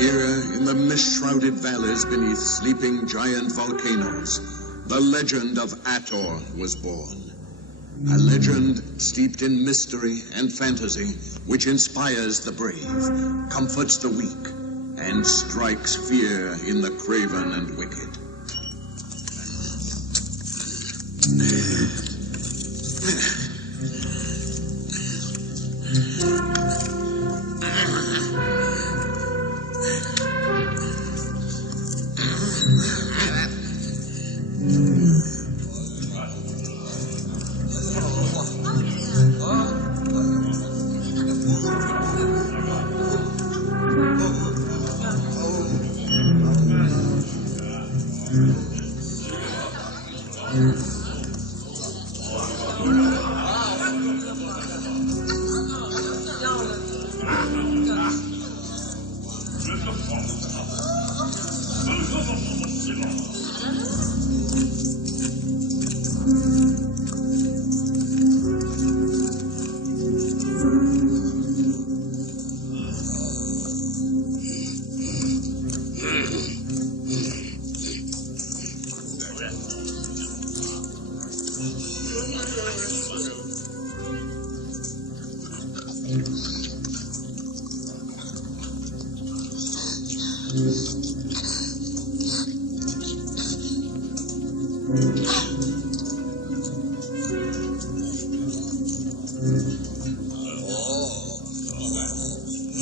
Here, in the mist-shrouded valleys beneath sleeping giant volcanoes, the legend of Ator was born. A legend steeped in mystery and fantasy, which inspires the brave, comforts the weak, and strikes fear in the craven and wicked.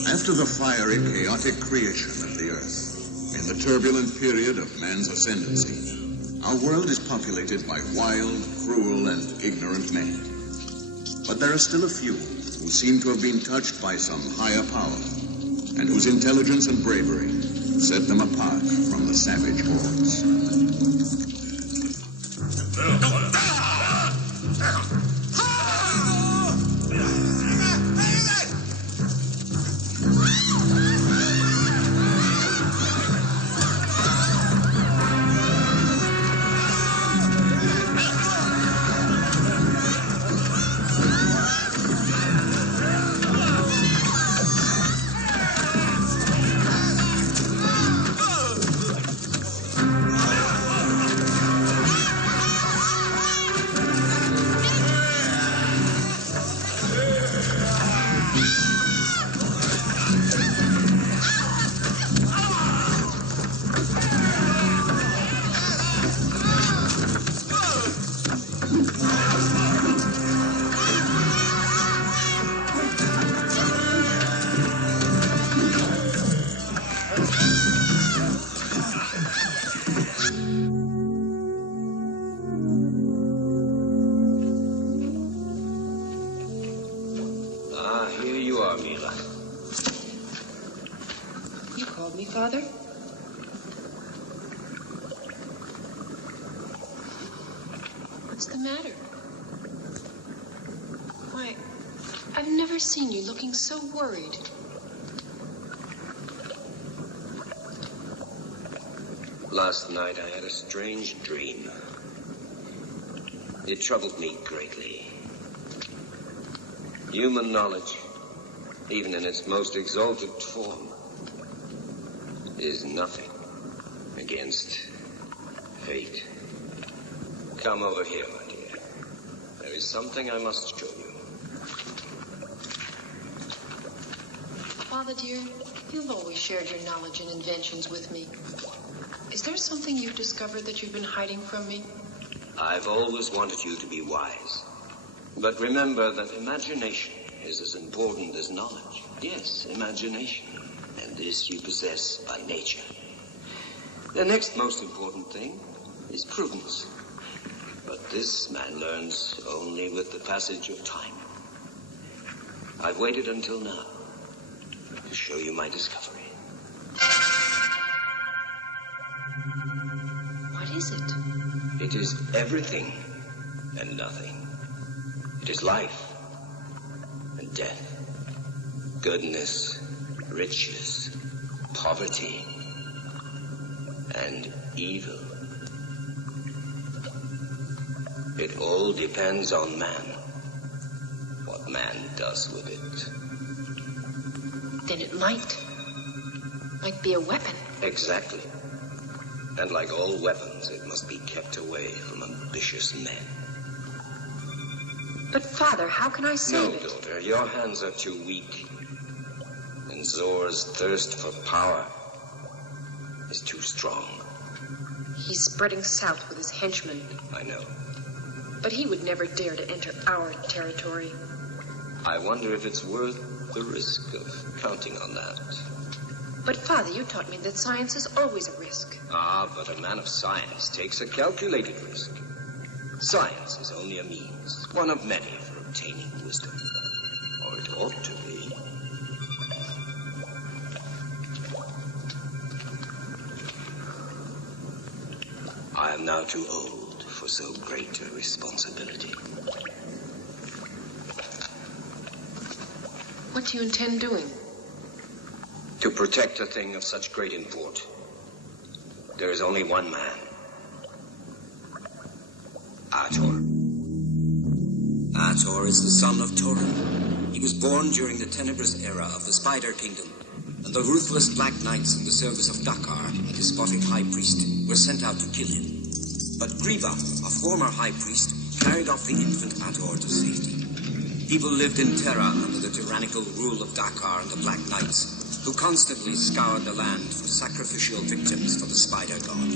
After the fiery, chaotic creation of the Earth, in the turbulent period of man's ascendancy, our world is populated by wild, cruel, and ignorant men. But there are still a few who seem to have been touched by some higher power, and whose intelligence and bravery set them apart from the savage hordes. Here you are, Mila. You called me, Father? What's the matter? Why, I've never seen you looking so worried. Last night I had a strange dream. It troubled me greatly. Human knowledge, even in its most exalted form, is nothing against fate. Come over here, my dear. There is something I must show you. Father dear, you've always shared your knowledge and inventions with me. Is there something you've discovered that you've been hiding from me? I've always wanted you to be wise. But remember that imagination is as important as knowledge. Yes, imagination. And this you possess by nature. The next most important thing is prudence. But this man learns only with the passage of time. I've waited until now to show you my discovery. What is it? It is everything and nothing. It is life and death, goodness, riches, poverty, and evil. It all depends on man, what man does with it. Then it might Might be a weapon. Exactly. And like all weapons, it must be kept away from ambitious men. But, Father, how can I save it? No, daughter, your hands are too weak. And Zor's thirst for power is too strong. He's spreading south with his henchmen. I know. But he would never dare to enter our territory. I wonder if it's worth the risk of counting on that. But, Father, you taught me that science is always a risk. Ah, but a man of science takes a calculated risk. Science is only a means, one of many for obtaining wisdom. Or it ought to be. I am now too old for so great a responsibility. What do you intend doing? To protect a thing of such great import, there is only one man. Ator. Ator is the son of Torin. He was born during the tenebrous era of the Spider Kingdom, and the ruthless Black Knights in the service of Dakar, the despotic high priest, were sent out to kill him. But Griva, a former high priest, carried off the infant Ator to safety. People lived in terror under the tyrannical rule of Dakar and the Black Knights, who constantly scoured the land for sacrificial victims for the Spider God.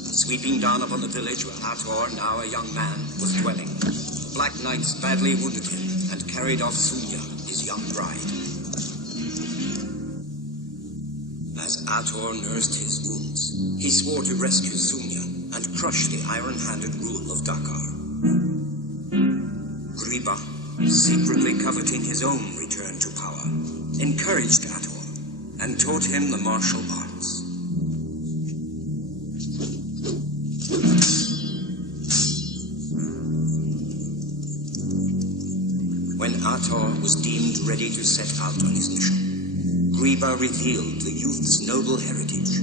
Sweeping down upon the village where Ator, now a young man, was dwelling, the Black Knights badly wounded him and carried off Sunya, his young bride. As Ator nursed his wounds, he swore to rescue Sunya and crush the iron-handed rule of Dakar. Griba, secretly coveting his own return to power, encouraged Ator and taught him the martial arts. When Ator was deemed ready to set out on his mission, Griba revealed the youth's noble heritage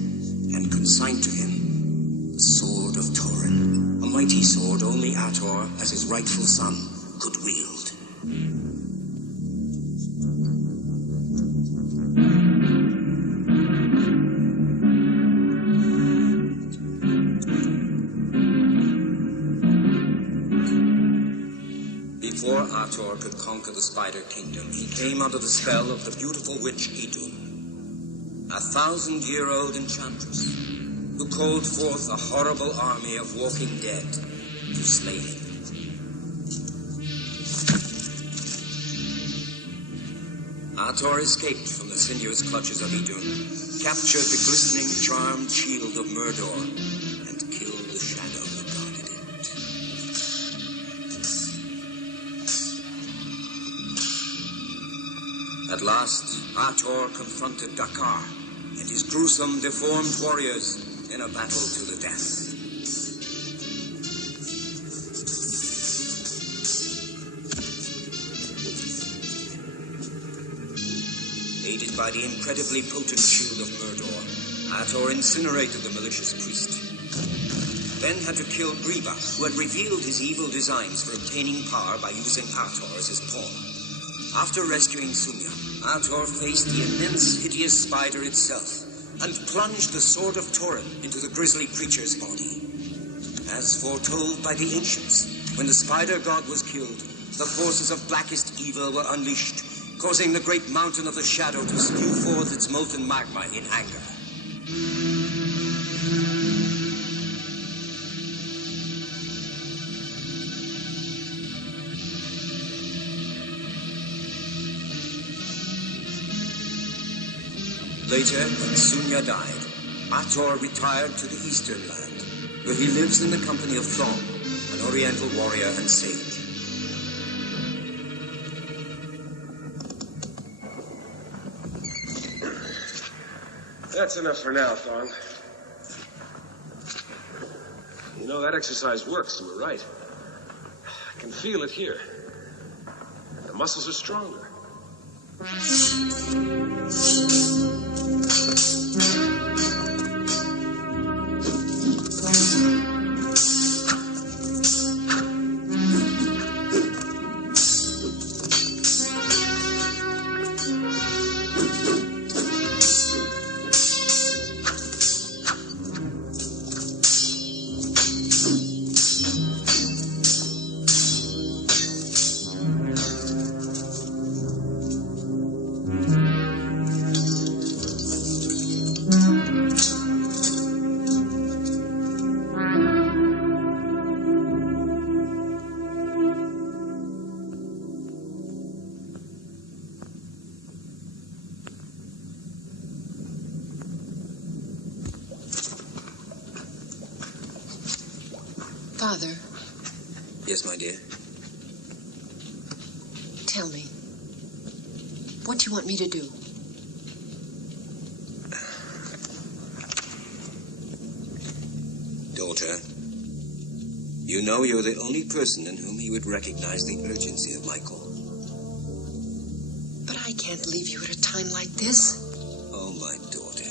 and consigned to him the Sword of Torin, a mighty sword only Ator, as his rightful son, could wield. Before Ator could conquer the Spider Kingdom, he came under the spell of the beautiful witch Idun, a 1,000-year-old enchantress who called forth a horrible army of walking dead to slay him. Ator escaped from the sinuous clutches of Idun, captured the glistening charmed shield of Murdor, and killed the shadow who guarded it. At last, Ator confronted Dakar and his gruesome, deformed warriors in a battle to the death. Aided by the incredibly potent shield of Murdor, Ator incinerated the malicious priest. Then had to kill Griba, who had revealed his evil designs for obtaining power by using Ator as his pawn. After rescuing Sunya, Ator faced the immense, hideous spider itself and plunged the Sword of Torin into the grisly creature's body. As foretold by the ancients, when the Spider God was killed, the forces of blackest evil were unleashed, causing the great mountain of the shadow to spew forth its molten magma in anger. Later, when Sunya died, Ator retired to the Eastern Land, where he lives in the company of Thong, an Oriental warrior and sage. That's enough for now, Thong. You know, that exercise works, you were right. I can feel it here. The muscles are stronger. Father. Yes, my dear? Tell me, what do you want me to do? Daughter, you know you're the only person in whom he would recognize the urgency of my call. But I can't leave you at a time like this. Oh, my daughter.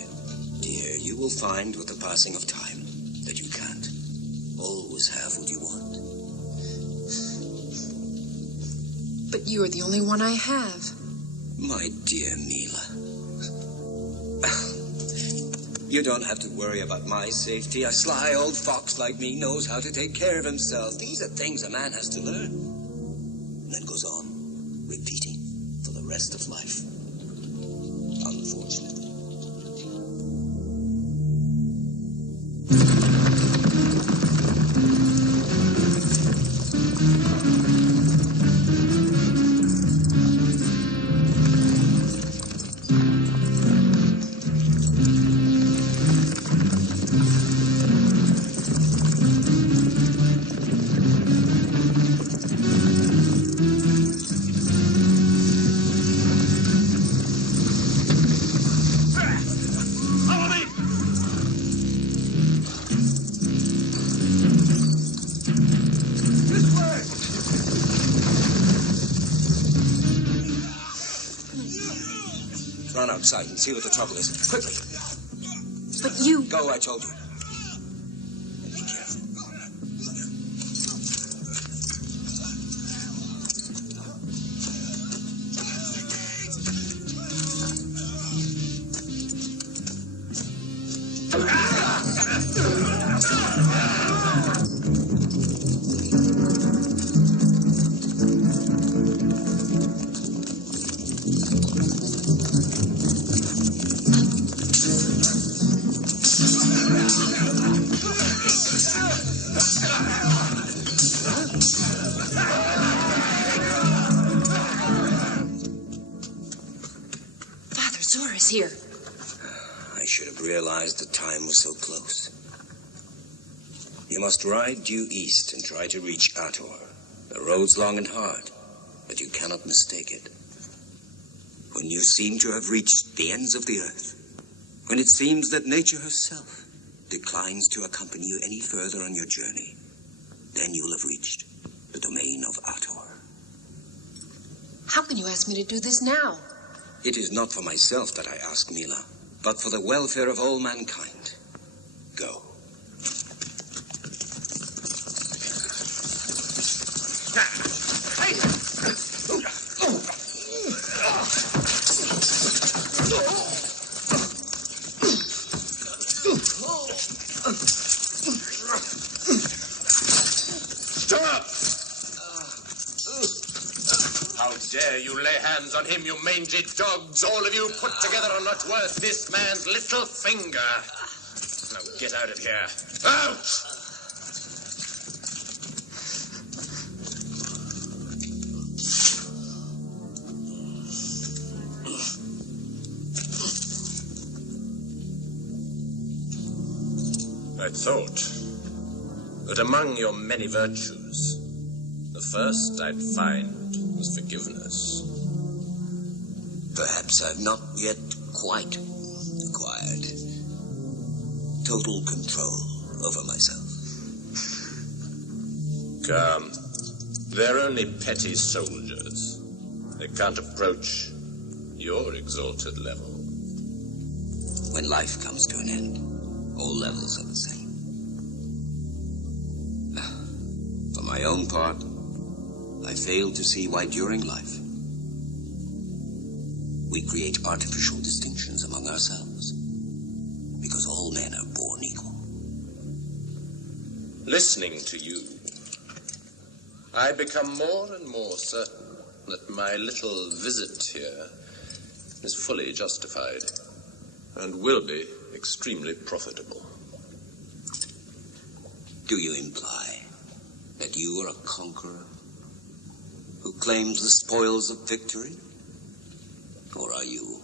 Dear, you will find with the passing of time that you can't always have what you want. But you're the only one I have. My dear Mila. You don't have to worry about my safety. A sly old fox like me knows how to take care of himself. These are things a man has to learn. And then goes on, repeating for the rest of life. Unfortunately. Run outside and see what the trouble is. Quickly. But you... Go, I told you. And be careful. Here. I should have realized the time was so close. You must ride due east and try to reach Ator. The road's long and hard, but you cannot mistake it. When you seem to have reached the ends of the earth, when it seems that nature herself declines to accompany you any further on your journey, then you'll have reached the domain of Ator. How can you ask me to do this now? It is not for myself that I ask, Mila, but for the welfare of all mankind. Go. Stop! How dare you lay hands on him, you mangy dogs? All of you put together are not worth this man's little finger. Now get out of here. Out! I thought that among your many virtues, the first I'd find was forgiveness. Perhaps I've not yet quite acquired total control over myself. Come, they're only petty soldiers. They can't approach your exalted level. When life comes to an end, all levels are the same. For my own part, I fail to see why during life we create artificial distinctions among ourselves, because all men are born equal. Listening to you, I become more and more certain that my little visit here is fully justified and will be extremely profitable. Do you imply that you are a conqueror who claims the spoils of victory? Or are you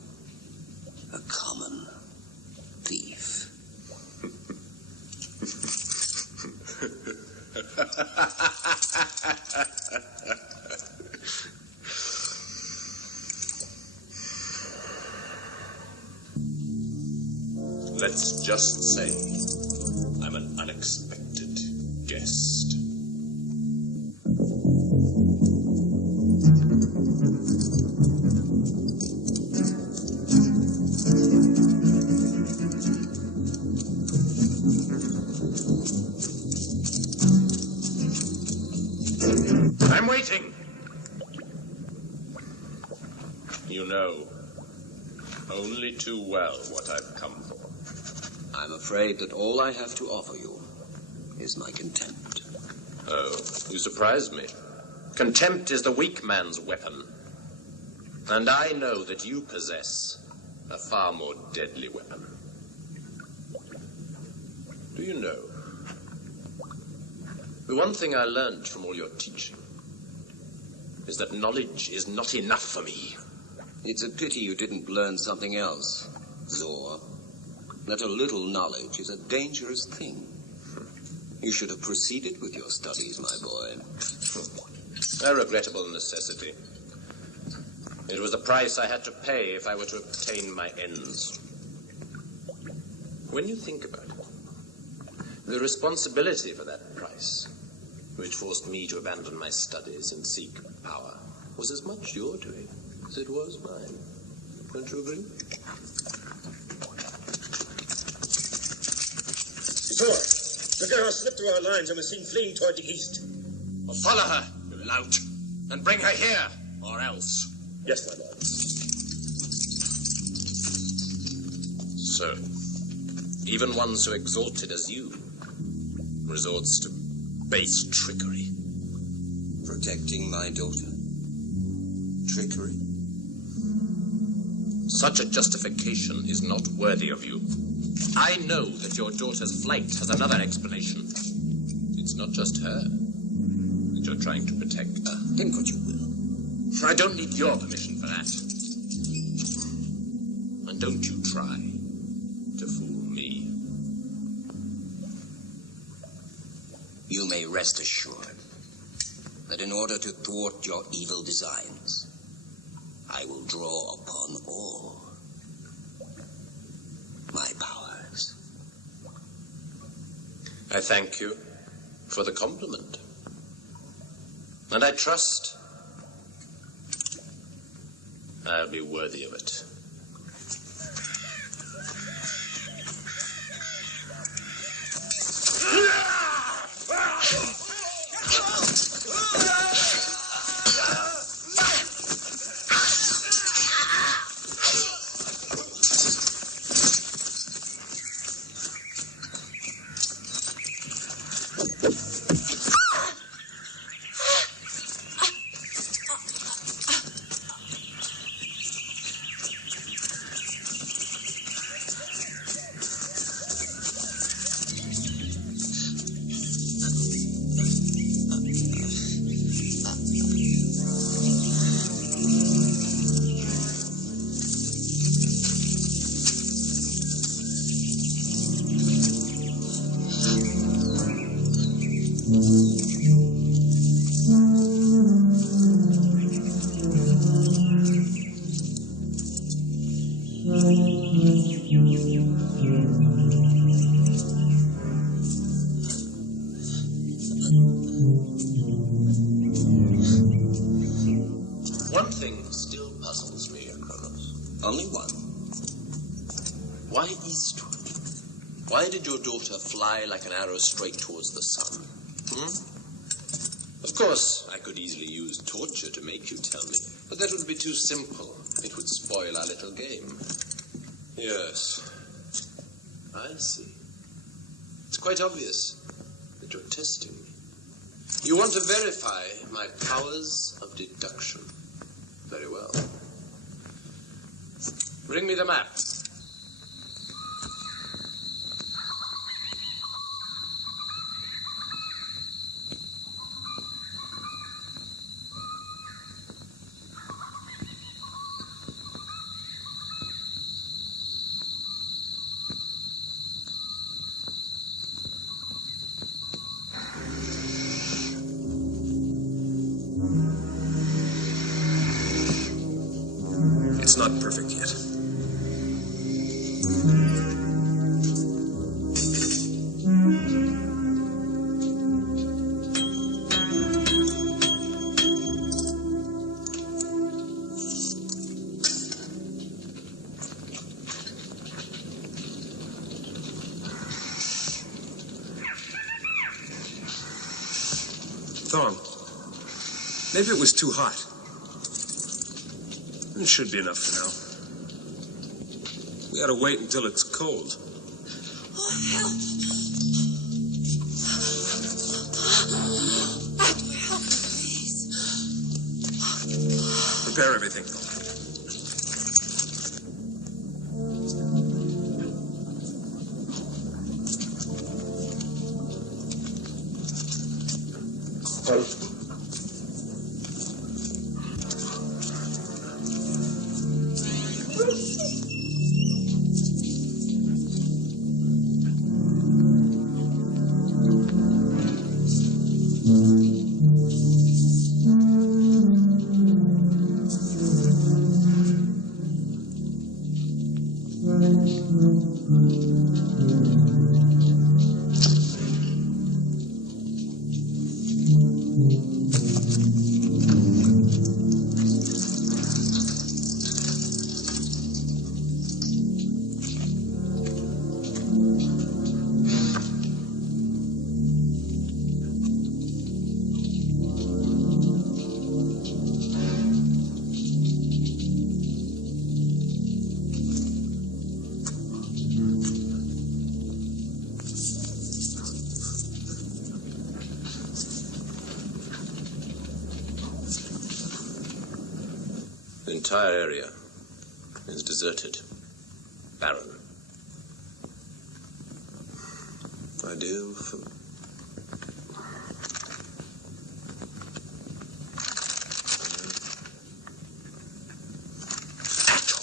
a common thief? Let's just say I'm an unexpected guest. I'm waiting. You know only too well what I've come for. I'm afraid that all I have to offer you is my contempt. Oh, you surprise me. Contempt is the weak man's weapon. And I know that you possess a far more deadly weapon. Do you know, the one thing I learned from all your teaching is that knowledge is not enough for me. It's a pity you didn't learn something else, Zor. That a little knowledge is a dangerous thing. You should have proceeded with your studies, my boy. A regrettable necessity. It was the price I had to pay if I were to obtain my ends. When you think about it, the responsibility for that price, which forced me to abandon my studies and seek power, was as much your doing as it was mine. Don't you agree? The girl slipped through our lines and was seen fleeing toward the east. Well, follow her, you lout, and bring her here, or else. Yes, my lord. So, even one so exalted as you resorts to base trickery. Protecting my daughter. Trickery? Such a justification is not worthy of you. I know that your daughter's flight has another explanation. It's not just her that you're trying to protect. Think what you will. I don't need your permission for that. And don't you try to fool me. You may rest assured that in order to thwart your evil designs, I will draw upon all my powers. I thank you for the compliment. And I trust I'll be worthy of it. One thing still puzzles me, Akronas. Only one. Why eastward? Why did your daughter fly like an arrow straight towards the sun? Of course, I could easily use torture to make you tell me, but that would be too simple. It would spoil our little game. Yes, I see. It's quite obvious that you're testing me. You want to verify my powers of deduction. Very well. Bring me the map. It's not perfect yet. Thong, maybe it was too hot. It should be enough for now. We gotta wait until it's cold. Oh, help! Ator, help me, please. Prepare everything, Thong. The entire area is deserted, barren. Ideal for... Ator.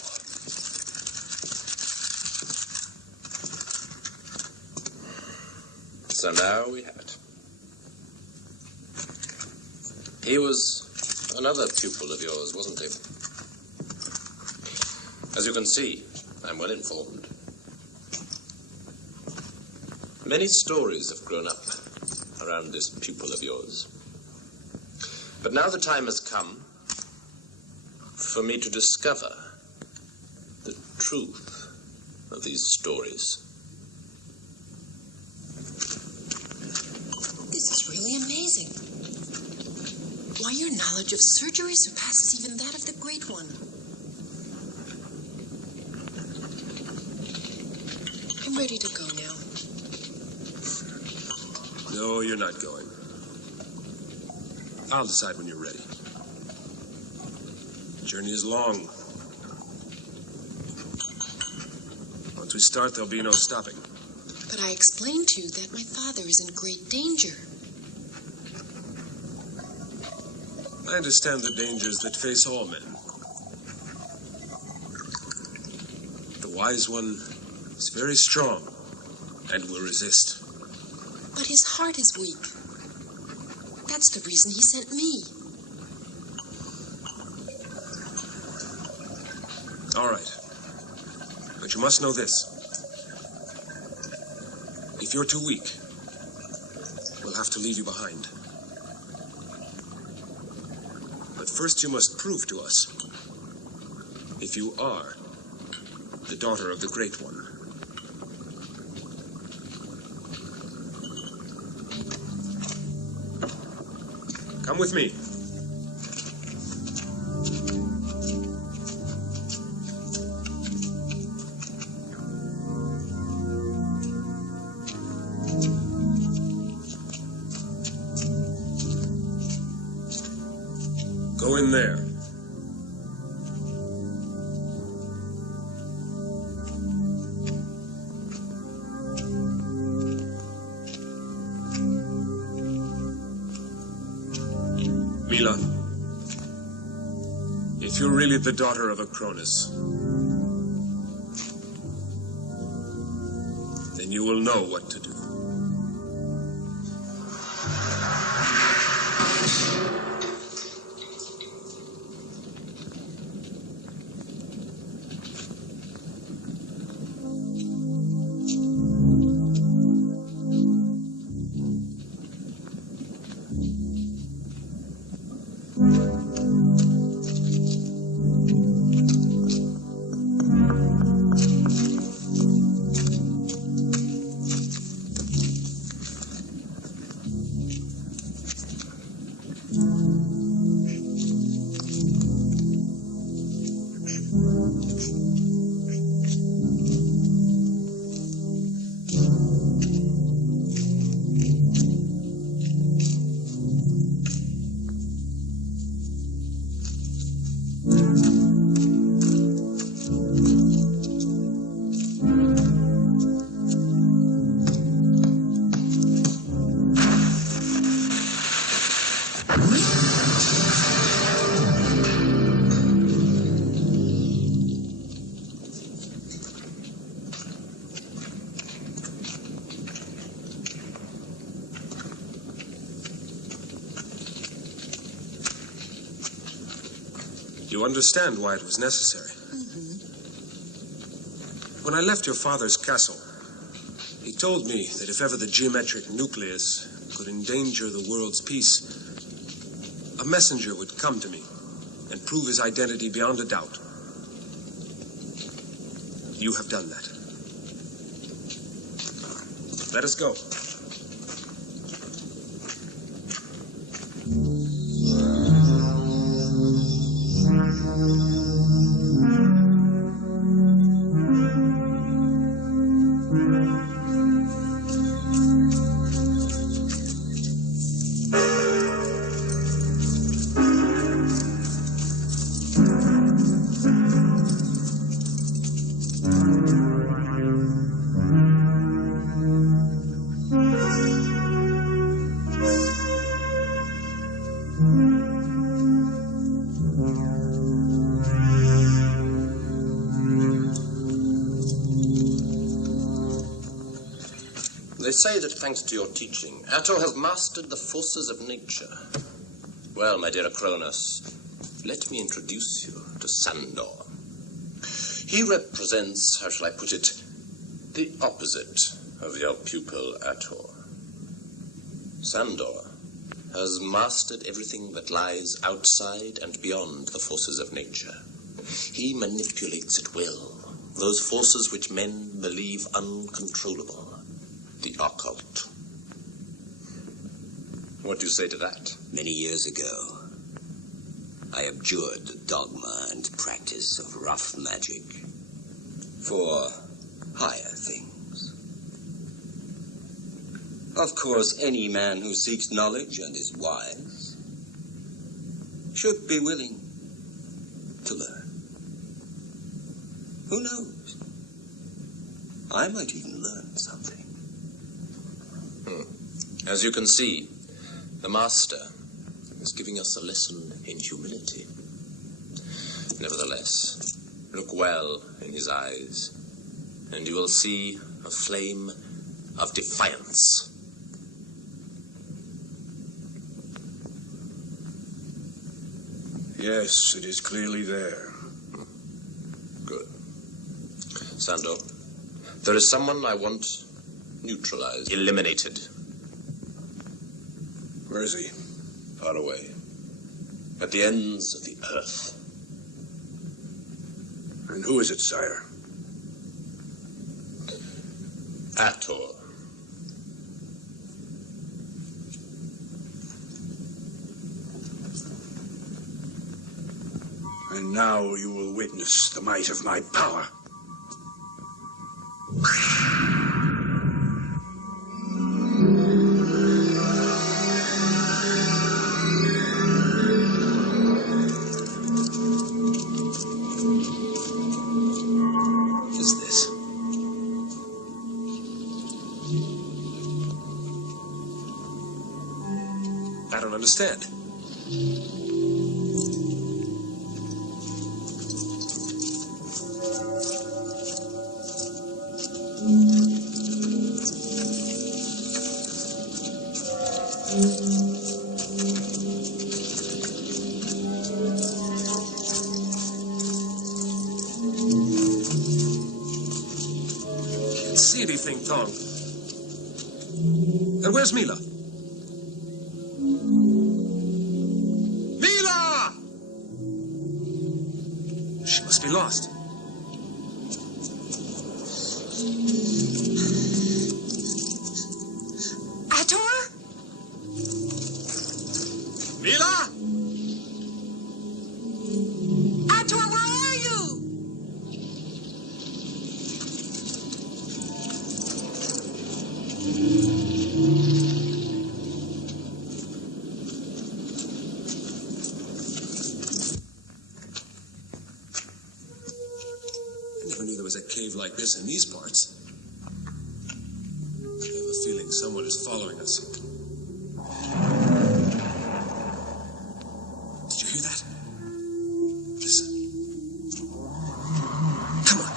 So now we have it. He was another pupil of yours, wasn't he? As you can see, I'm well informed. Many stories have grown up around this pupil of yours. But now the time has come for me to discover the truth of these stories. This is really amazing. Why, your knowledge of surgery surpasses even that of the Great One. I'm ready to go now. No, you're not going. I'll decide when you're ready. The journey is long. Once we start, there'll be no stopping. But I explained to you that my father is in great danger. I understand the dangers that face all men. The wise one is very strong and will resist. But his heart is weak. That's the reason he sent me. All right. But you must know this. If you're too weak, we'll have to leave you behind. But first you must prove to us if you are the daughter of the Great One. Come with me. Go in there. Mila, if you're really the daughter of Akronas, then you will know what to do. You understand why it was necessary. When I left your father's castle, he told me that if ever the geometric nucleus could endanger the world's peace, a messenger would come to me and prove his identity beyond a doubt. You have done that. Let us go. They say that thanks to your teaching, Ator has mastered the forces of nature. Well, my dear Akronas, let me introduce you to Sandor. He represents, how shall I put it, the opposite of your pupil Ator. Sandor has mastered everything that lies outside and beyond the forces of nature. He manipulates at will those forces which men believe uncontrollable. The occult. What do you say to that? Many years ago, I abjured the dogma and practice of rough magic for higher things. Of course, any man who seeks knowledge and is wise should be willing to learn. Who knows? I might even learn something. As you can see, the Master is giving us a lesson in humility. Nevertheless, look well in his eyes, and you will see a flame of defiance. Yes, it is clearly there. Good. Sandor, there is someone I want neutralized, eliminated. Where is he? Far away. At the ends of the earth. And who is it, sire? Ator. And now you will witness the might of my power. I don't understand. Can't see anything, Thong. And where's Mila? Be lost. Ator? Mila? Ator, where are you? I never knew there was a cave like this in these parts. I have a feeling someone is following us. Did you hear that? Listen. Come on.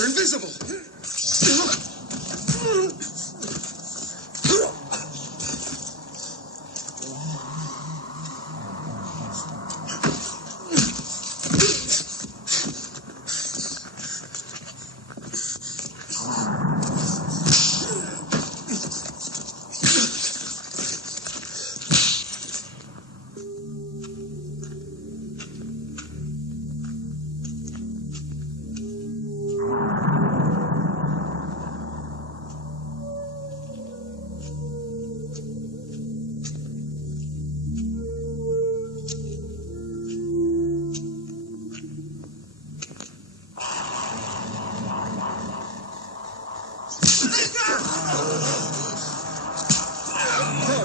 They're invisible.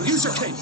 Use your cape.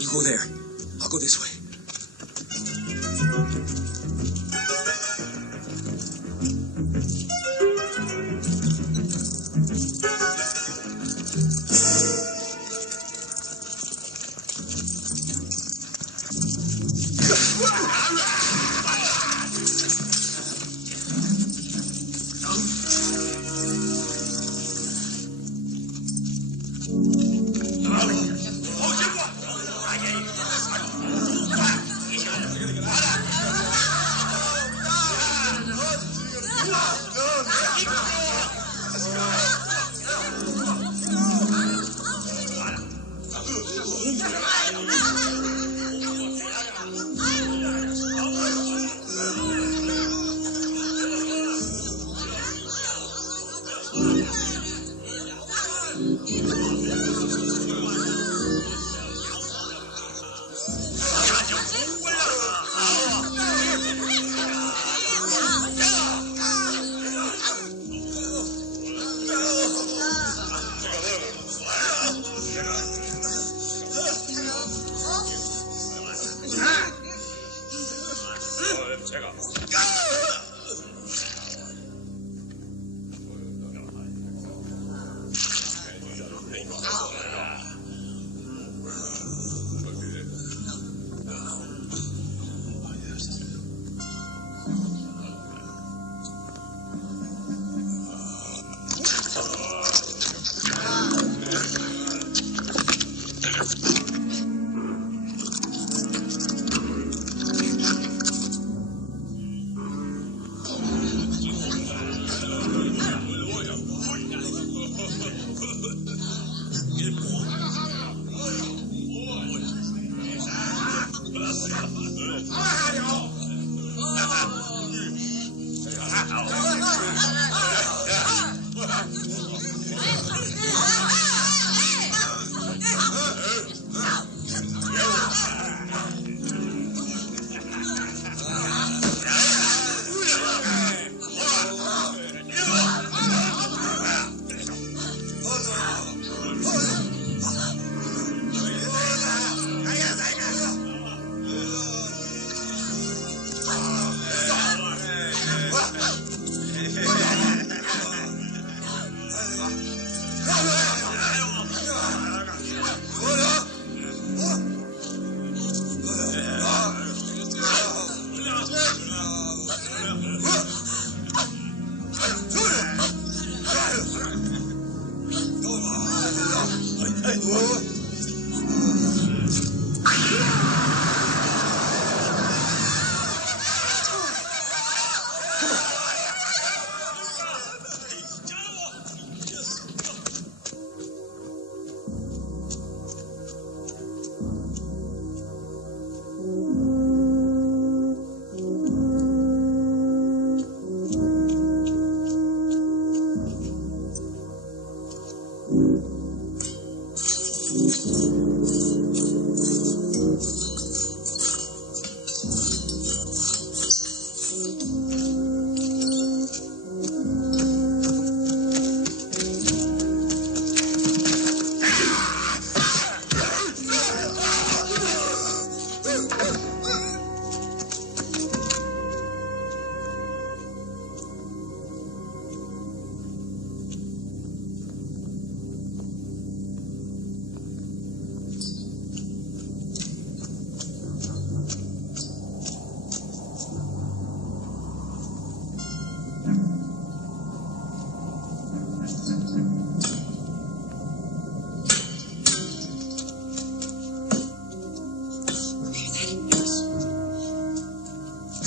You go there. I'll go this way.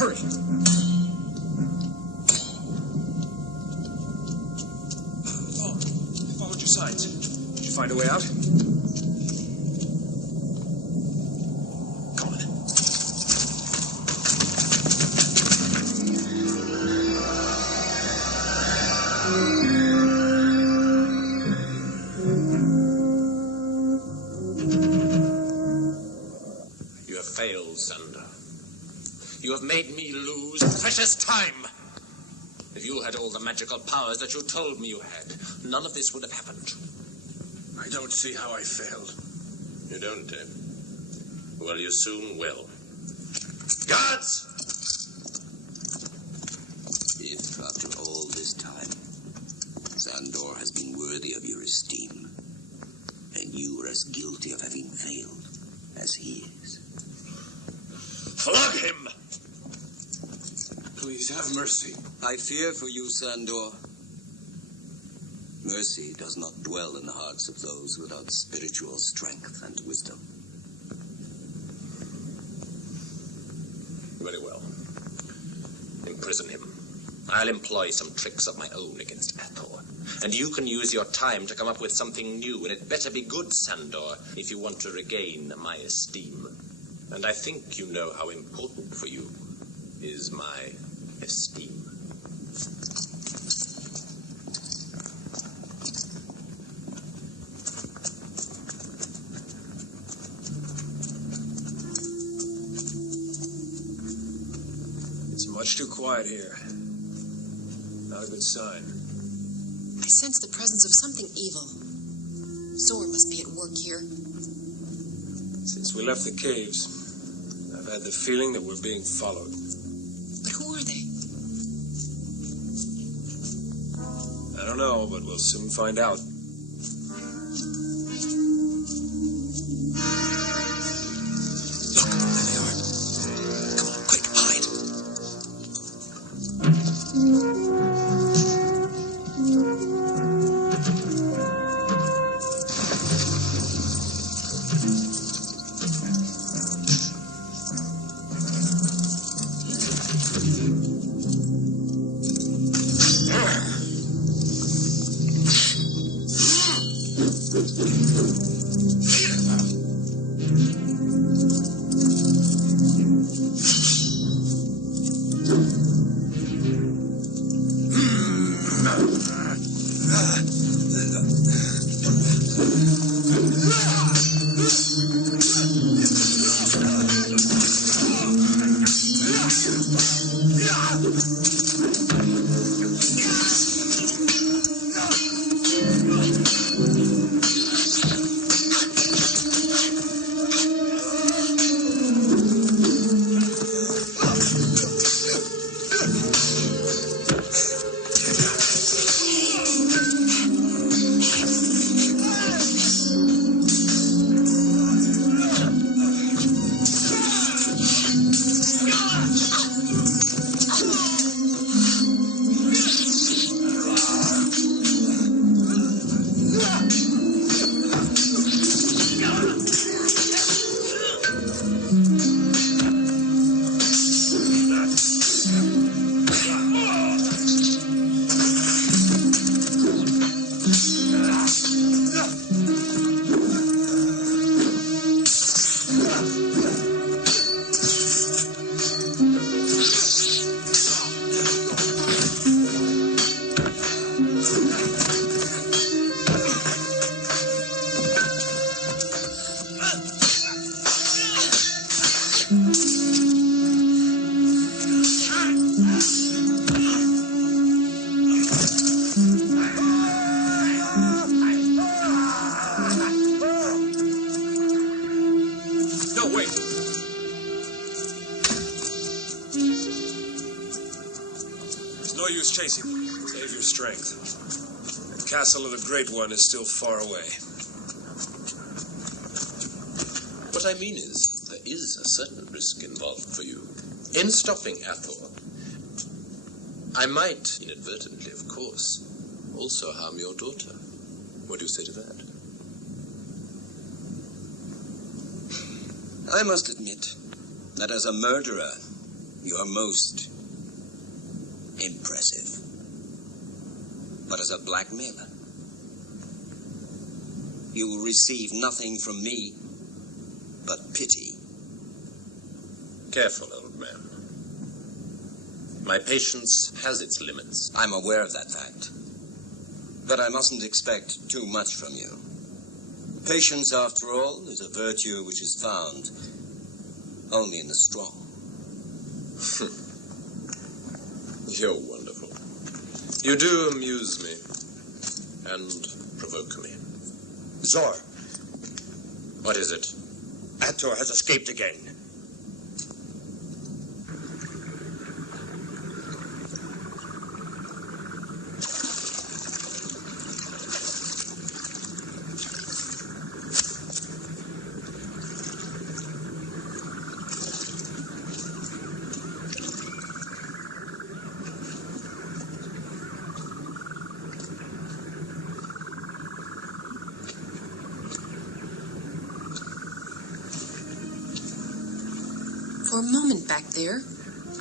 Hurry! Thong, I followed your signs. Did you find a way out? Come on. You have failed, Sander. You have made me lose precious time. If you had all the magical powers that you told me you had, none of this would have happened. I don't see how I failed. You don't, eh? Well, you soon will. Guards! If, after all this time, Sandor has been worthy of your esteem, then you are as guilty of having failed as he is. Flog him! Please, have mercy. I fear for you, Sandor. Mercy does not dwell in the hearts of those without spiritual strength and wisdom. Very well. Imprison him. I'll employ some tricks of my own against Ator. And you can use your time to come up with something new, and it better be good, Sandor, if you want to regain my esteem. And I think you know how important for you is my esteem. It's much too quiet here. Not a good sign. I sense the presence of something evil. Zor must be at work here. Since we left the caves, I've had the feeling that we're being followed. But who are they? I don't know, but we'll soon find out. Look, there they are. Come on, quick, hide. wait. There's no use chasing them. Save your strength. The castle of the Great One is still far away. What I mean is, there is a certain risk involved for you. In stopping Ator, I might, inadvertently of course, also harm your daughter. What do you say to that? I must admit that as a murderer, you are most impressive. But as a blackmailer, you will receive nothing from me but pity. Careful, old man. My patience has its limits. I'm aware of that fact. But I mustn't expect too much from you. Patience, after all, is a virtue which is found only in the strong. You're wonderful. You do amuse me and provoke me. Zor, What is it? Ator has escaped again. For a moment back there,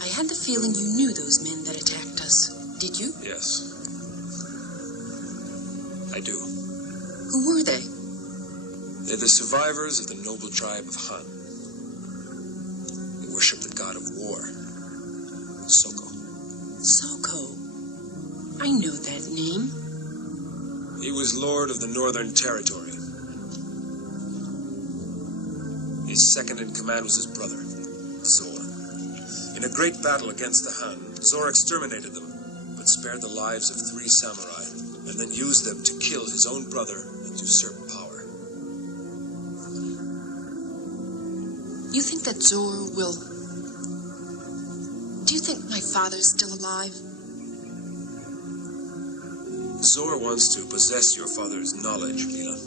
I had the feeling you knew those men that attacked us. Did you? Yes. I do. Who were they? They're the survivors of the noble tribe of Han. They worship the god of war, Soko. Soko. I know that name. He was lord of the Northern Territory. His second in command was his brother, Zor. In a great battle against the Han, Zor exterminated them, but spared the lives of 3 samurai, and then used them to kill his own brother and usurp power. You think that Zor will... Do you think my father's still alive? Zor wants to possess your father's knowledge, Mila.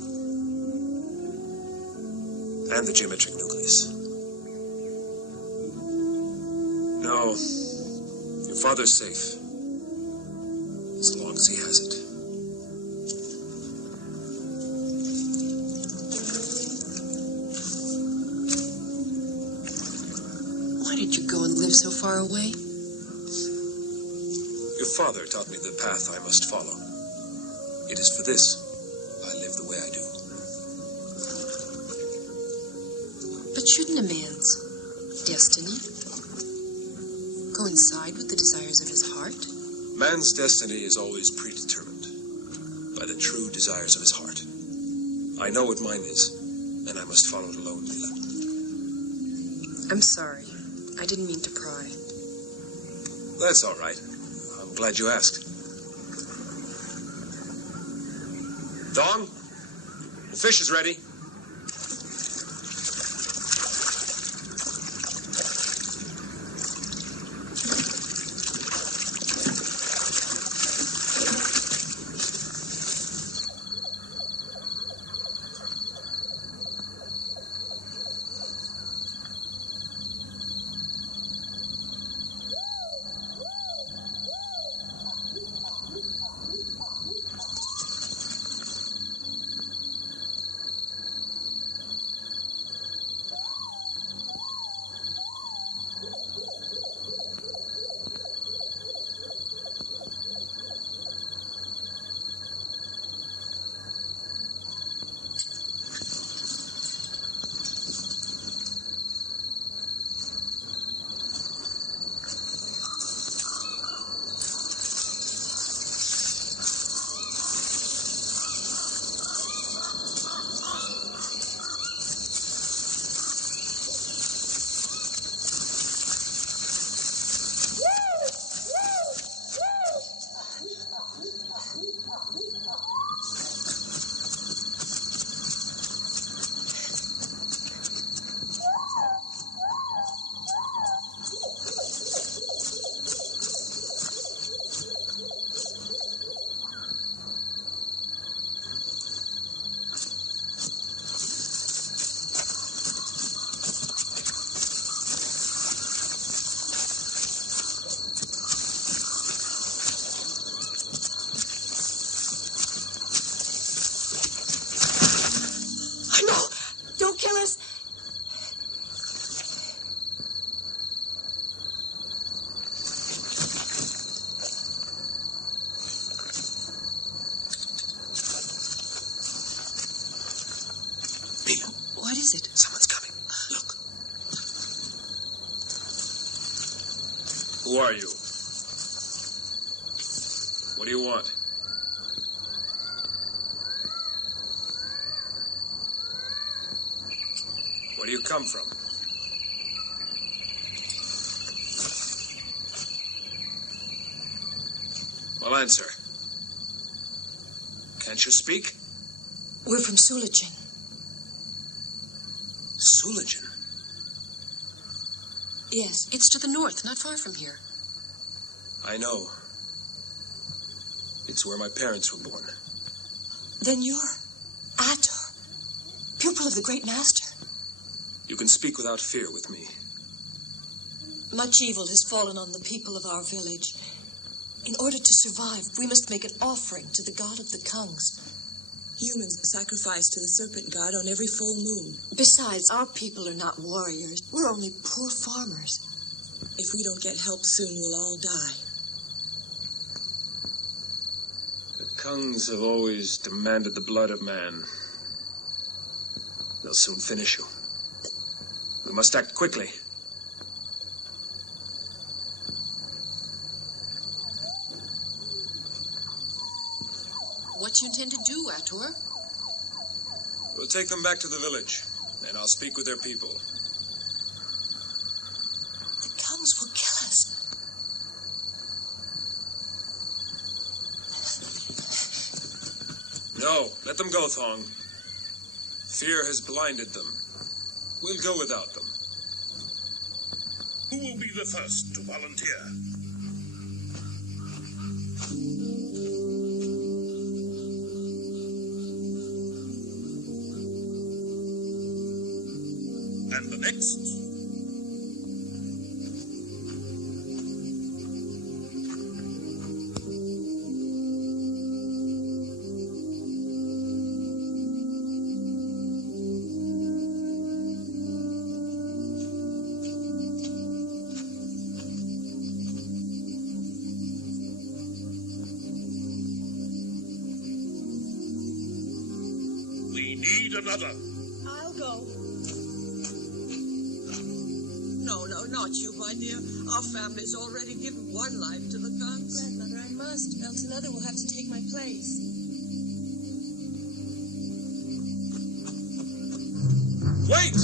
And the geometric nucleus. No, your father's safe. As long as he has it. Why did you go and live so far away? Your father taught me the path I must follow. It is for this I live the way I do. But shouldn't a man's destiny coincide with the desires of his heart? Man's destiny is always predetermined by the true desires of his heart. I know what mine is, and I must follow it alone, Mila. I'm sorry. I didn't mean to pry. That's all right. I'm glad you asked. Thong, the fish is ready. kill us? Mila. What is it? Someone's coming. Look. Who are you? What do you want? Where do you come from? Well, answer. Can't you speak? We're from Sulajin. Sulajin? Yes. It's to the north, not far from here. I know. It's where my parents were born. Then you're Ator, pupil of the Great Master. You can speak without fear with me. Much evil has fallen on the people of our village. In order to survive, we must make an offering to the god of the Kungs. Humans sacrifice to the serpent god on every full moon. Besides, our people are not warriors. We're only poor farmers. If we don't get help soon, we'll all die. The Kungs have always demanded the blood of man. They'll soon finish you. We must act quickly. What do you intend to do, Ator? We'll take them back to the village, and I'll speak with their people. The Kungs will kill us. No, let them go, Thong. Fear has blinded them. We'll go without them. Who will be the first to volunteer? And the next? We need another. I'll go. No, not you, my dear. Our family's already given one life to the Kungs. Grandmother, I must, else another will have to take my place. Wait!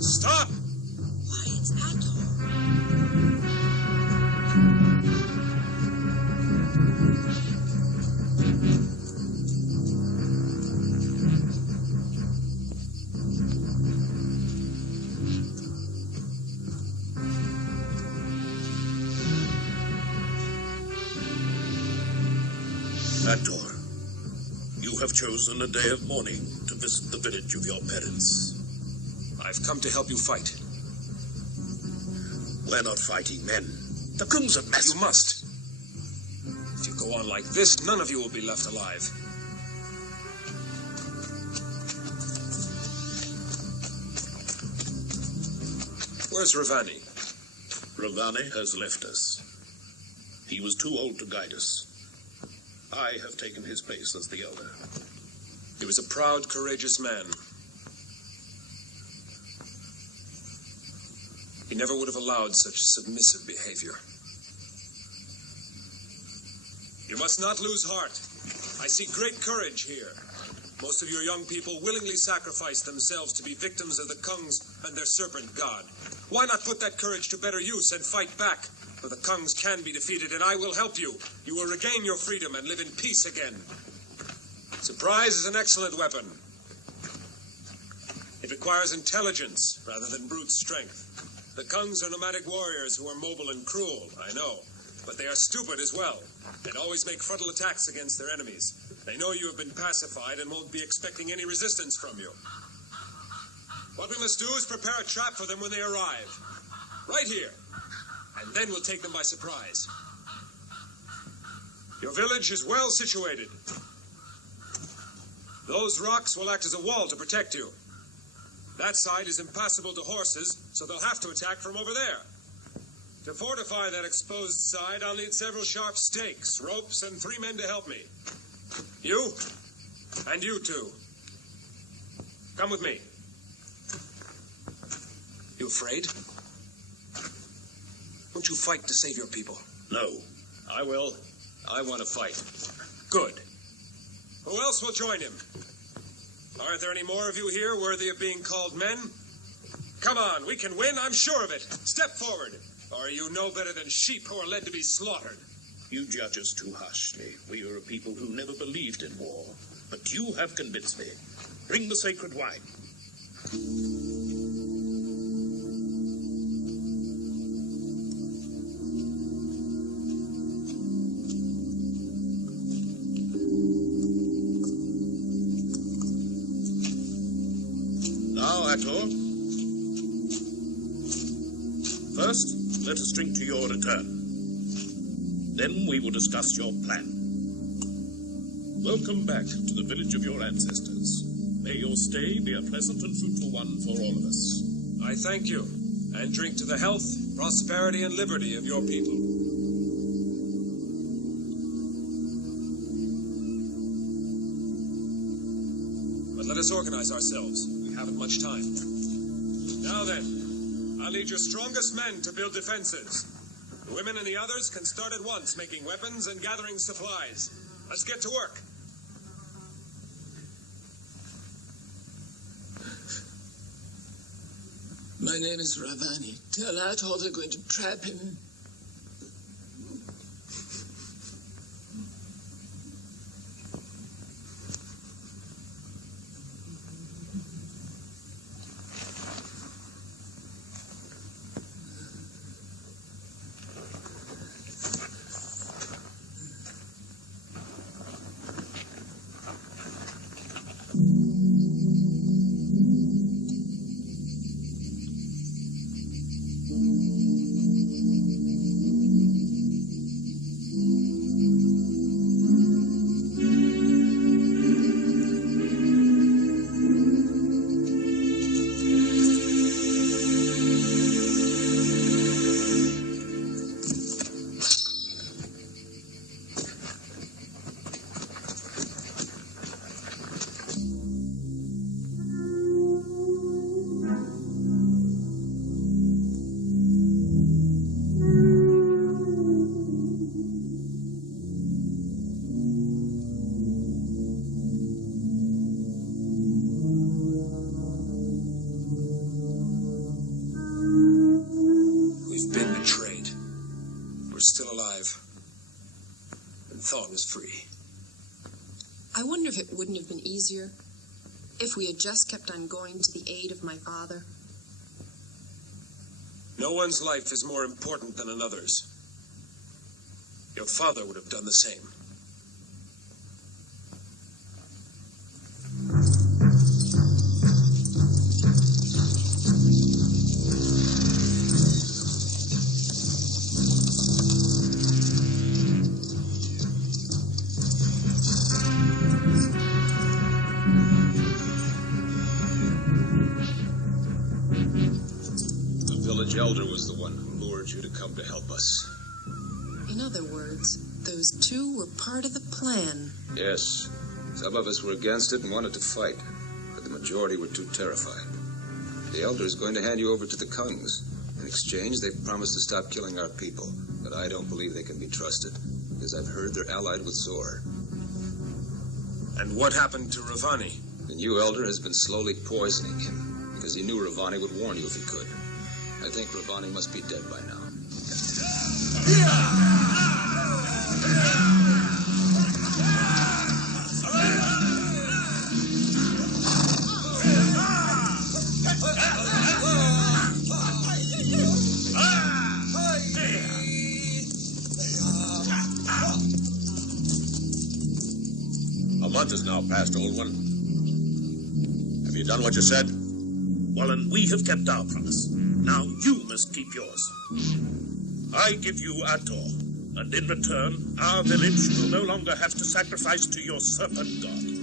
Stop! Why, it's Ator. Ator, you have chosen a day of mourning to visit the village of your parents. I've come to help you fight. We're not fighting men. The Kungs have massacred. You must. If you go on like this, none of you will be left alive. Where's Ravani? Ravani has left us. He was too old to guide us. I have taken his place as the elder. He was a proud, courageous man. He never would have allowed such submissive behavior. You must not lose heart. I see great courage here. Most of your young people willingly sacrifice themselves to be victims of the Kungs and their serpent god. Why not put that courage to better use and fight back? For the Kungs can be defeated, and I will help you. You will regain your freedom and live in peace again. Surprise is an excellent weapon. It requires intelligence rather than brute strength. The Kungs are nomadic warriors who are mobile and cruel, I know. But they are stupid as well, and always make frontal attacks against their enemies. They know you have been pacified and won't be expecting any resistance from you. What we must do is prepare a trap for them when they arrive. Right here. And then we'll take them by surprise. Your village is well situated. Those rocks will act as a wall to protect you. That side is impassable to horses, so they'll have to attack from over there. To fortify that exposed side, I'll need several sharp stakes, ropes, and 3 men to help me. You, and you two. Come with me. You afraid? Won't you fight to save your people? No. I will. I want to fight. Good. Who else will join him? Aren't there any more of you here worthy of being called men? Come on, we can win, I'm sure of it. Step forward. Or are you no better than sheep who are led to be slaughtered? You judge us too harshly. We are a people who never believed in war. But you have convinced me. Bring the sacred wine. Now, Ator. First, let us drink to your return. Then we will discuss your plan. Welcome back to the village of your ancestors. May your stay be a pleasant and fruitful one for all of us. I thank you, and drink to the health, prosperity, and liberty of your people. But let us organize ourselves. We haven't much time. Now then, I'll need your strongest men to build defenses. The women and the others can start at once making weapons and gathering supplies. Let's get to work. My name is Ravani. Tell Ator they're going to trap him. Thong is free. I wonder if it wouldn't have been easier if we had just kept on going to the aid of my father. No one's life is more important than another's. Your father would have done the same. The elder was the one who lured you to come to help us. In other words, those two were part of the plan. Yes. Some of us were against it and wanted to fight, but the majority were too terrified. The elder is going to hand you over to the Kungs. In exchange, they've promised to stop killing our people, but I don't believe they can be trusted, because I've heard they're allied with Zor. And what happened to Ravani? The new elder has been slowly poisoning him, because he knew Ravani would warn you if he could. I think Ravani must be dead by now. A month has now passed, old one. Have you done what you said? Well, and we have kept our promise. Now you must keep yours. I give you Ator, And in return, our village will no longer have to sacrifice to your serpent god.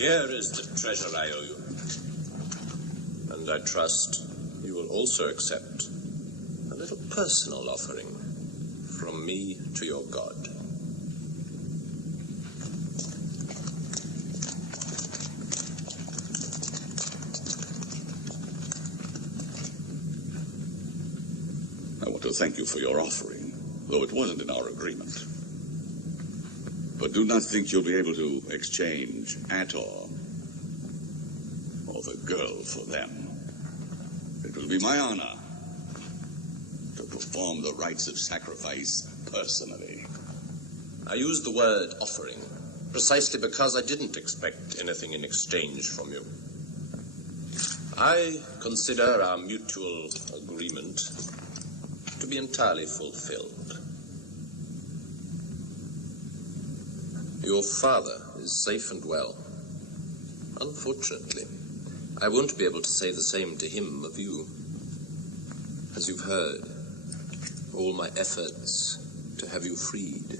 Here is the treasure I owe you. And I trust also accept a little personal offering from me to your god. I want to thank you for your offering, though it wasn't in our agreement. But do not think you'll be able to exchange Ator or the girl for them. It will be my honor to perform the rites of sacrifice personally. I used the word offering precisely because I didn't expect anything in exchange from you. I consider our mutual agreement to be entirely fulfilled. Your father is safe and well. Unfortunately, I won't be able to say the same to him of you. As you've heard, all my efforts to have you freed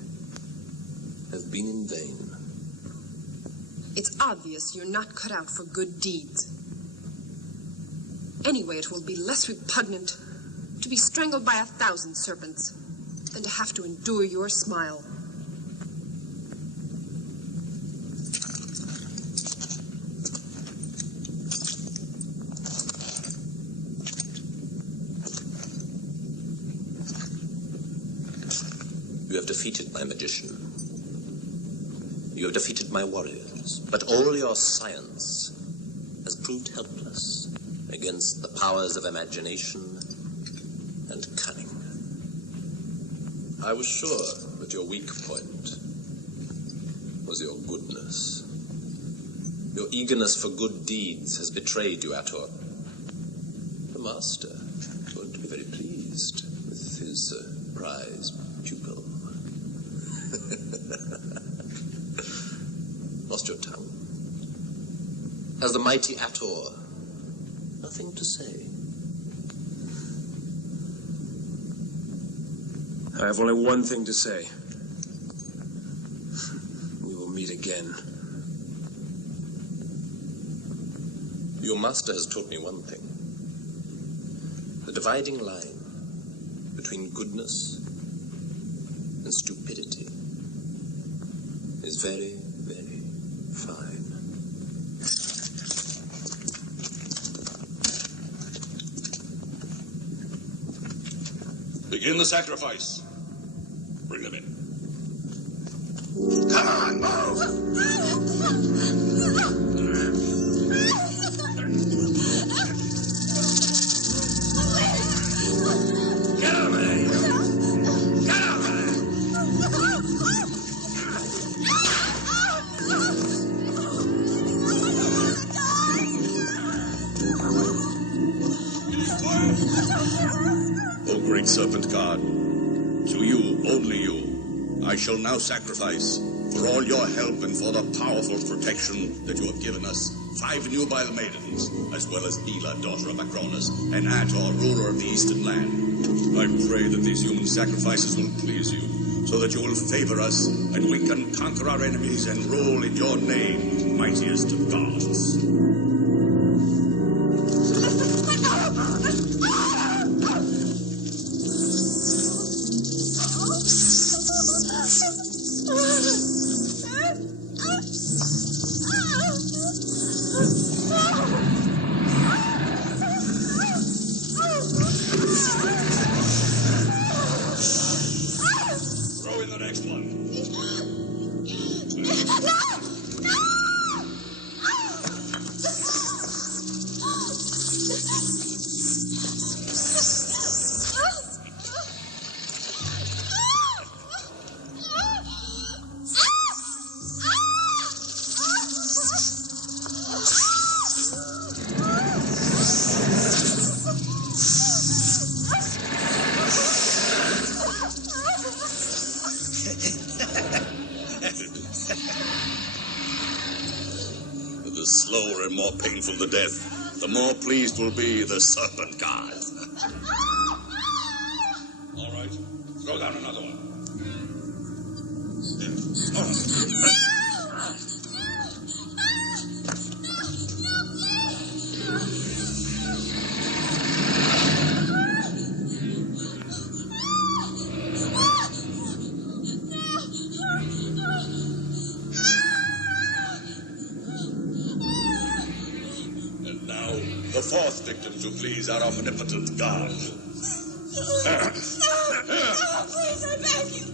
have been in vain. It's obvious you're not cut out for good deeds. Anyway, it will be less repugnant to be strangled by 1,000 serpents than to have to endure your smile. You have defeated my magician. You have defeated my warriors. But all your science has proved helpless against the powers of imagination and cunning. I was sure that your weak point was your goodness. Your eagerness for good deeds has betrayed you, Ator. The master won't be very pleased with his prize pupil. Lost your tongue? Has the mighty Ator nothing to say? I have only one thing to say. We will meet again. Your master has taught me one thing. The dividing line between goodness and stupidity is very, very fine. Begin the sacrifice. Bring them in. Come on, move! Get over there! Get over there! O great serpent god, to you, only you, I shall now sacrifice for all your help and for the powerful protection that you have given us 5 nubile maidens, as well as Mila, daughter of Akronas, and Ator, ruler of the eastern land. I pray that these human sacrifices will please you, so that you will favor us, and we can conquer our enemies and rule in your name, mightiest of gods. Throw in the next one. The slower and more painful the death, the more pleased will be the serpent god. All right, throw down another one. fourth victim to please our omnipotent God. Please, I beg you.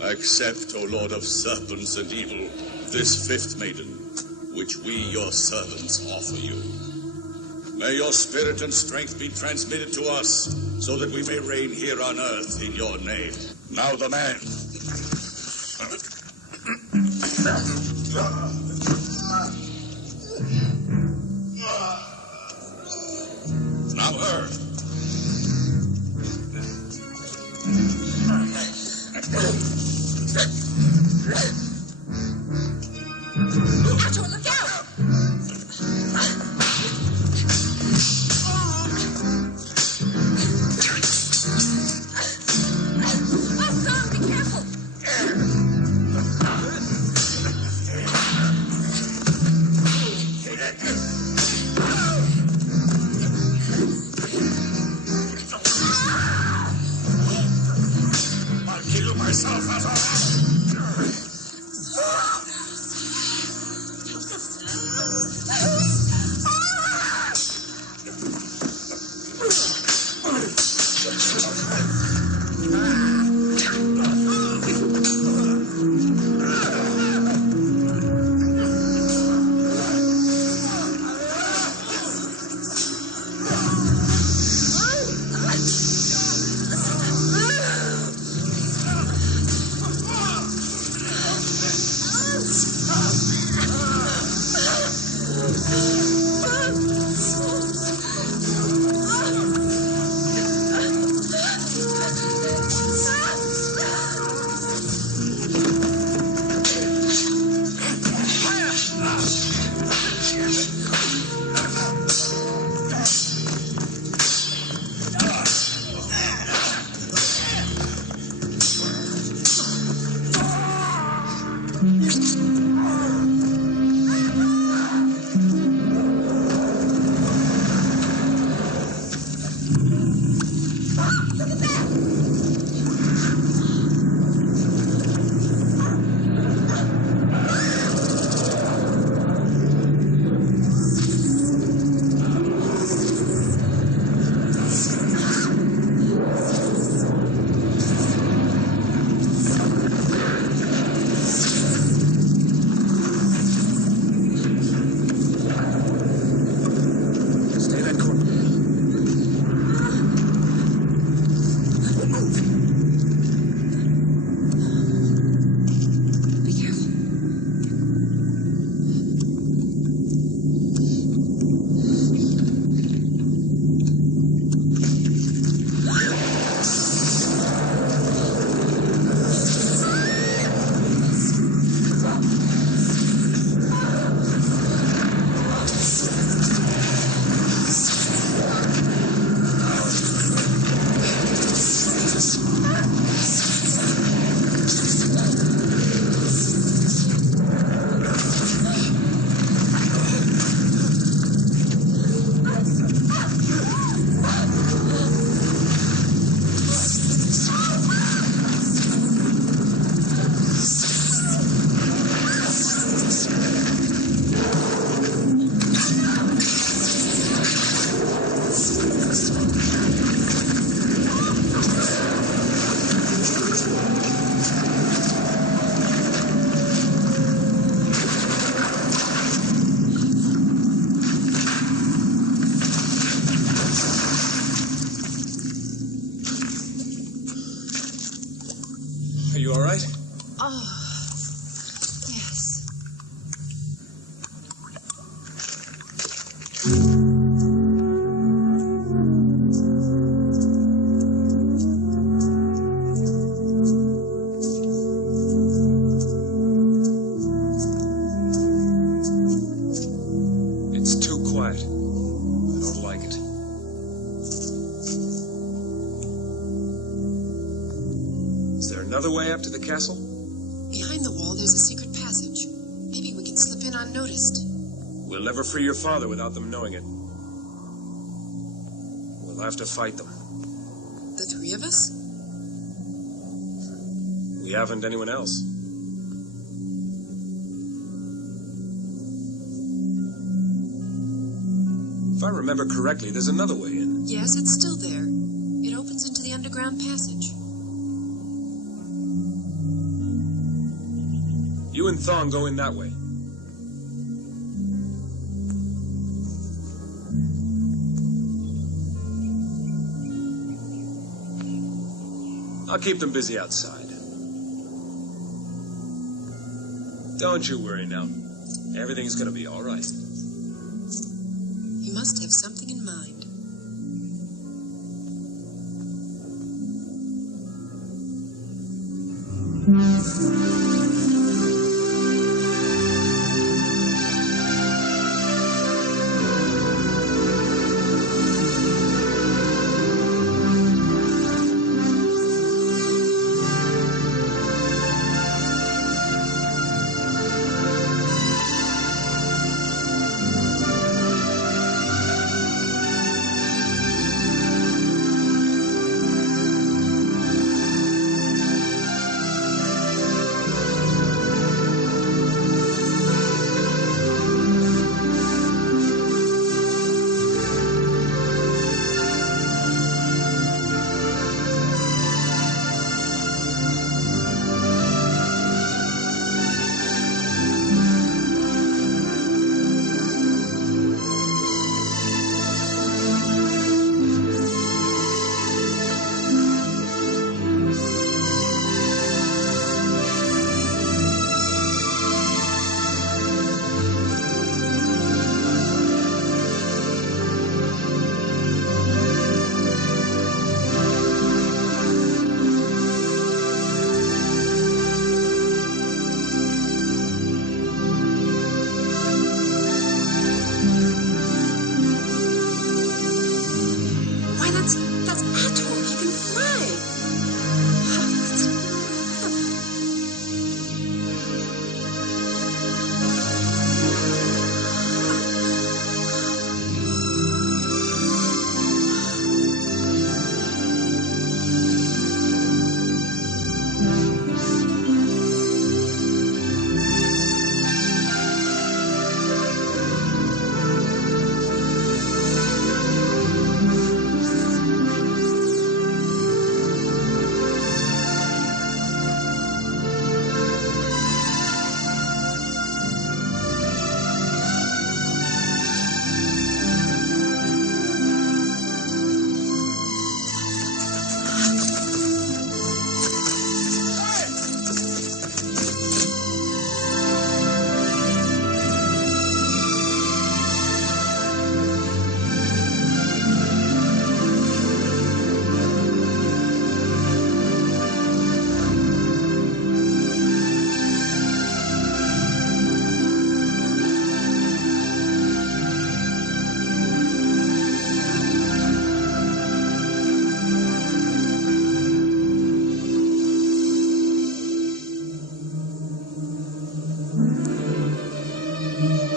Accept, O Lord of serpents and evil, this fifth maiden, which we, your servants, offer you. May your spirit and strength be transmitted to us, so that we may reign here on earth in your name. Now the man. Now her. Ator, look out! Oh, Thong, be careful! I'll kill myself, Ator. Are you all right? Oh, yes. It's too quiet. I don't like it. Is there another way up to the castle? Behind the wall, there's a secret passage. Maybe we can slip in unnoticed. We'll never free your father without them knowing it. We'll have to fight them. The three of us? We haven't anyone else. If I remember correctly, there's another way in. Yes, it's still there. It opens into the underground passage. You and Thong go in that way. I'll keep them busy outside. Don't you worry now. Everything's gonna be all right. You must have something in mind. That's Ator. He can fly.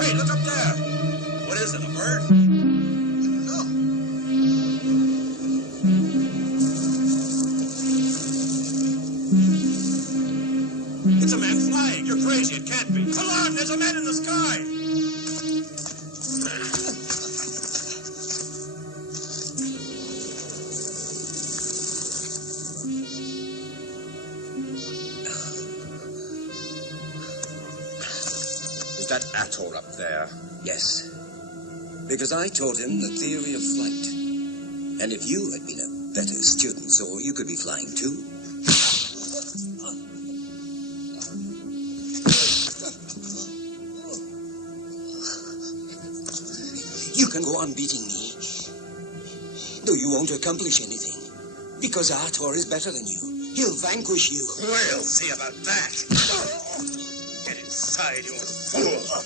Hey, look up there. What is it, a bird? No. It's a man flying. You're crazy. It can't be. Come on, there's a man in the sky. Is that Ator up there? Yes. Because I taught him the theory of flight. And if you had been a better student, Zor, you could be flying too. You can go on beating me, though you won't accomplish anything, because Ator is better than you. He'll vanquish you. We'll see about that. Get inside, you fool.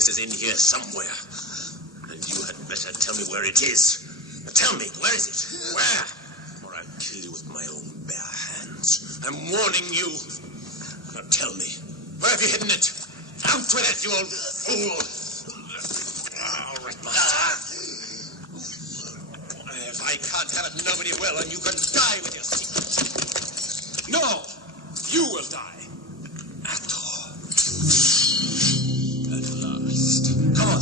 Is in here somewhere. And you had better tell me where it is. Tell me, where is it? Where? Or I'll kill you with my own bare hands. I'm warning you. Now tell me, where have you hidden it? Out with it, you old fool! All right, master. If I can't have it, nobody will, and you can die with your secret. No! You will die. Come on.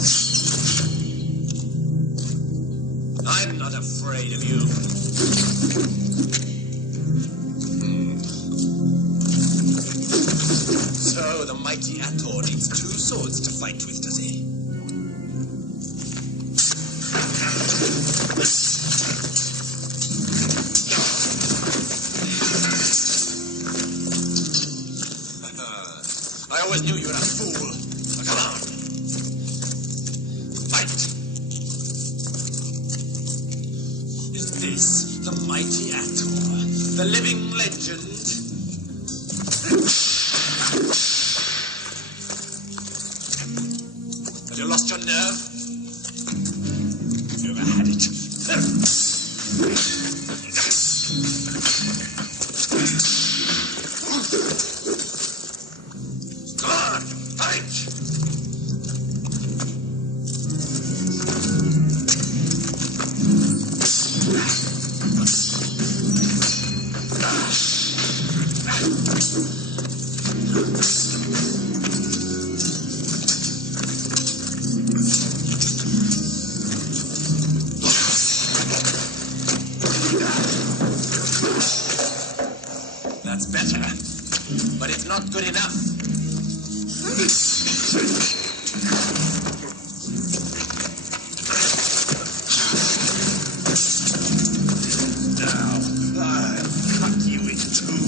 I'm not afraid of you. So the mighty Ator needs two swords to fight with, does he? always knew you were a fool. Now, come on. Fight. Is this the mighty Ator, the living legend? Have you lost your nerve? You ever had it? Come on, fight! That's better, but it's not good enough. Now, I'll cut you in two.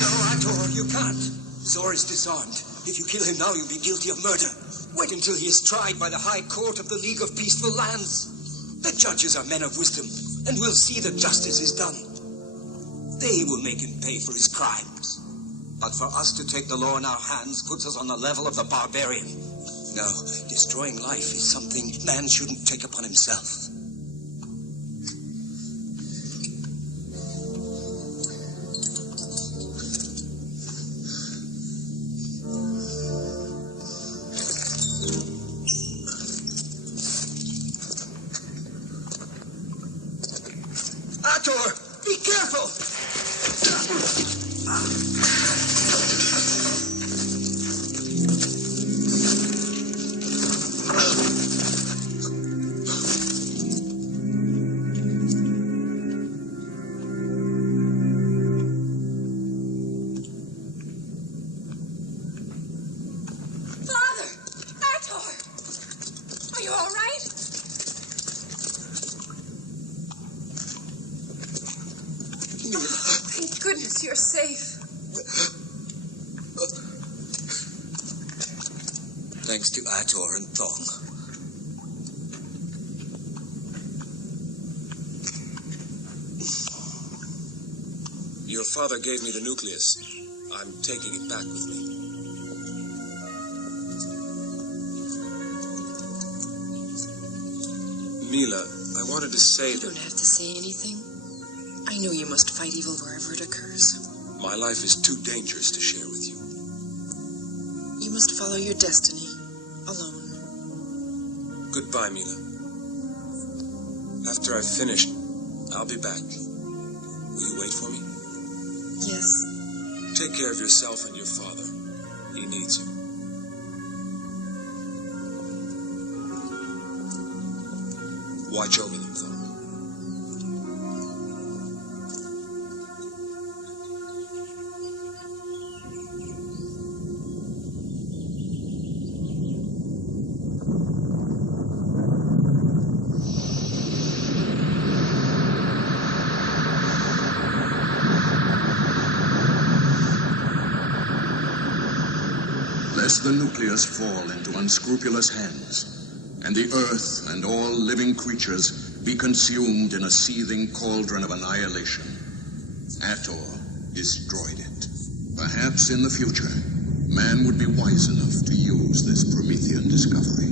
No, Ator, you can't. Zor is disarmed. If you kill him now, you'll be guilty of murder. Wait until he is tried by the High Court of the League of Peaceful Lands. The judges are men of wisdom, and will see that justice is done. They will make him pay for his crimes. But for us to take the law in our hands puts us on the level of the barbarian. No, destroying life is something man shouldn't take upon himself. Ator, be careful! Father! Ator! Are you all right? Thank goodness you're safe. Thanks to Ator and Thong. Your father gave me the nucleus. I'm taking it back with me. Mila, I wanted to say You that don't have to say anything. I know you must fight evil wherever it occurs. my life is too dangerous to share with you. You must follow your destiny, alone. Goodbye, Mila. After I've finished, I'll be back. Will you wait for me? Yes. Take care of yourself and your father. He needs you. Watch over them, Thong. Lest the nucleus fall into unscrupulous hands, and the earth and all living creatures be consumed in a seething cauldron of annihilation, Ator destroyed it. Perhaps in the future, man would be wise enough to use this Promethean discovery.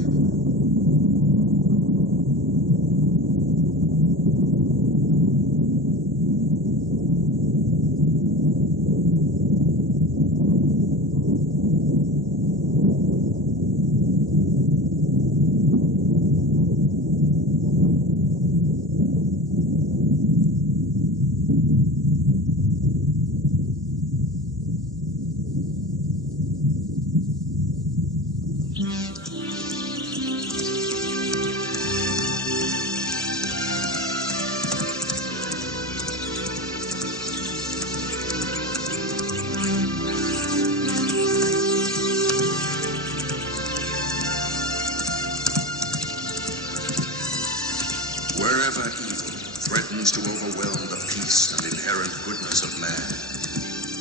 evil threatens to overwhelm the peace and inherent goodness of man,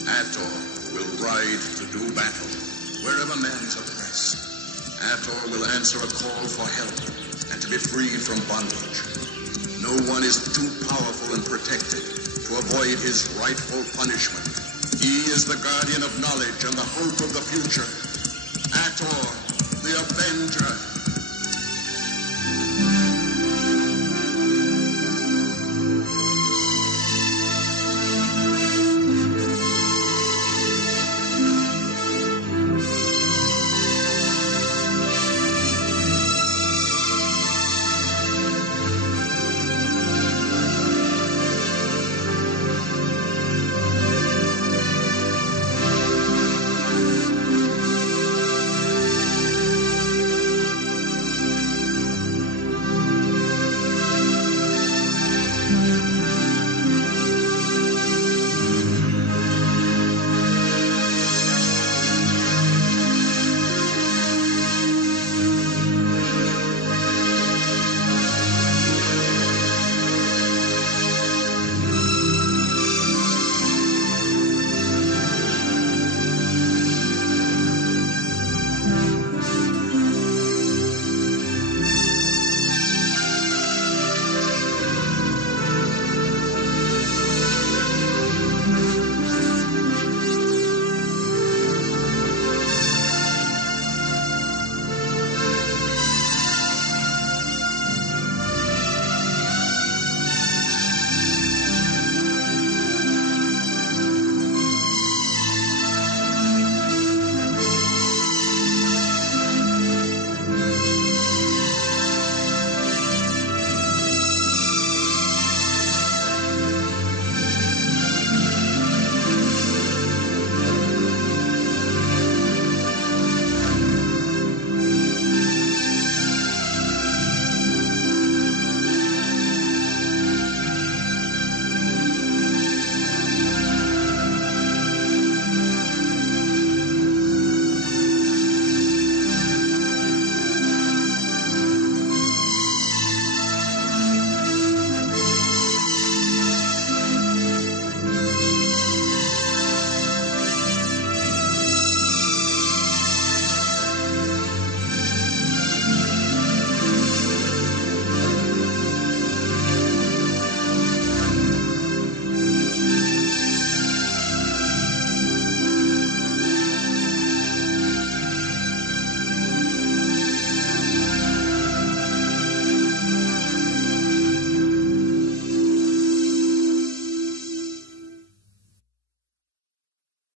Ator will ride to do battle wherever man is oppressed. Ator will answer a call for help and to be freed from bondage. No one is too powerful and protected to avoid his rightful punishment. He is the guardian of knowledge and the hope of the future. Ator, the Avenger.